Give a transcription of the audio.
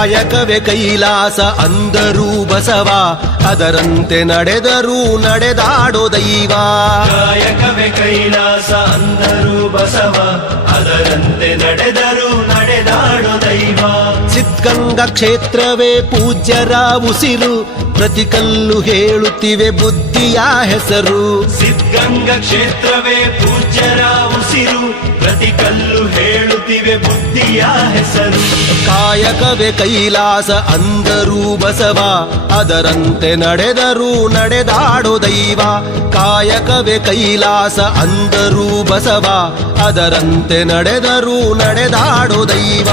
ಕಾಯಕವೇ ಕೈಲಾಸ ಅಂದರೂ ಬಸವ, ಅದರಂತೆ ನಡೆದರೂ ನಡೆದಾಡೋ ದೈವ. ಕಾಯಕವೇ ಕೈಲಾಸ ಅಂದರೂ ಬಸವ, ಅದರಂತೆ ನಡೆದರೂ ನಡೆದಾಡೋ ದೈವ. ಸಿದ್ಧಗಂಗಾ ಕ್ಷೇತ್ರವೇ ಪೂಜ್ಯರ ಉಸಿರು, ಪ್ರತಿ ಕಲ್ಲು ಹೇಳುತ್ತಿವೆ ಬುದ್ಧಿಯ ಹೆಸರು. ಸಿದ್ಧಗಂಗಾ ಕ್ಷೇತ್ರವೇ ಪೂಜ್ಯರ ಉಸಿರು, ಪ್ರತಿ ಕಲ್ಲು ಹೇಳುತ್ತಿವೆ ಬುದ್ಧಿಯ ಹೆಸರು. ಕಾಯಕವೇ ಕೈಲಾಸ ಅಂದರೂ ಬಸವ, ಅದರಂತೆ ನಡೆದರೂ ನಡೆದಾಡೋ ದೈವ. ಕಾಯಕವೇ ಕೈಲಾಸ ಅಂದರೂ ಬಸವ, ಅದರಂತೆ ನಡೆದರೂ ನಡೆದಾಡೋ ದೈವ.